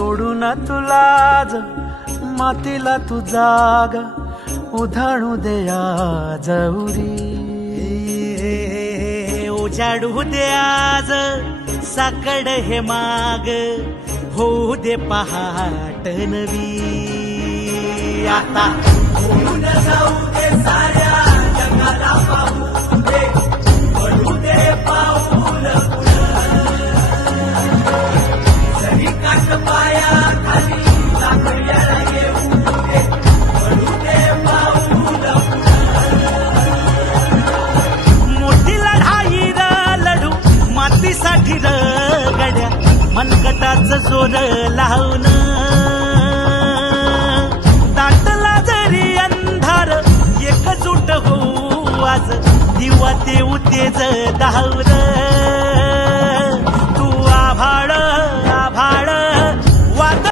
सोडून तुलाज मातीला तू जाग उधाणू दे आज उरी. उजाडू दे आज साकड हे माग होऊ दे पहाट नवी. आता होऊन जाऊ दे साऱ्या जगाला पाहू दे पडू दे पाऊल जरी काट पाया खाली लाकड्याला येऊ दे पडू दे पाऊल. मोठी लढाई लढू मातीसाठी गड्या मनगटाच जोर लावून. दाटला जरी अंधार एकजूट होऊ आज दिवा देऊ तेज दावर.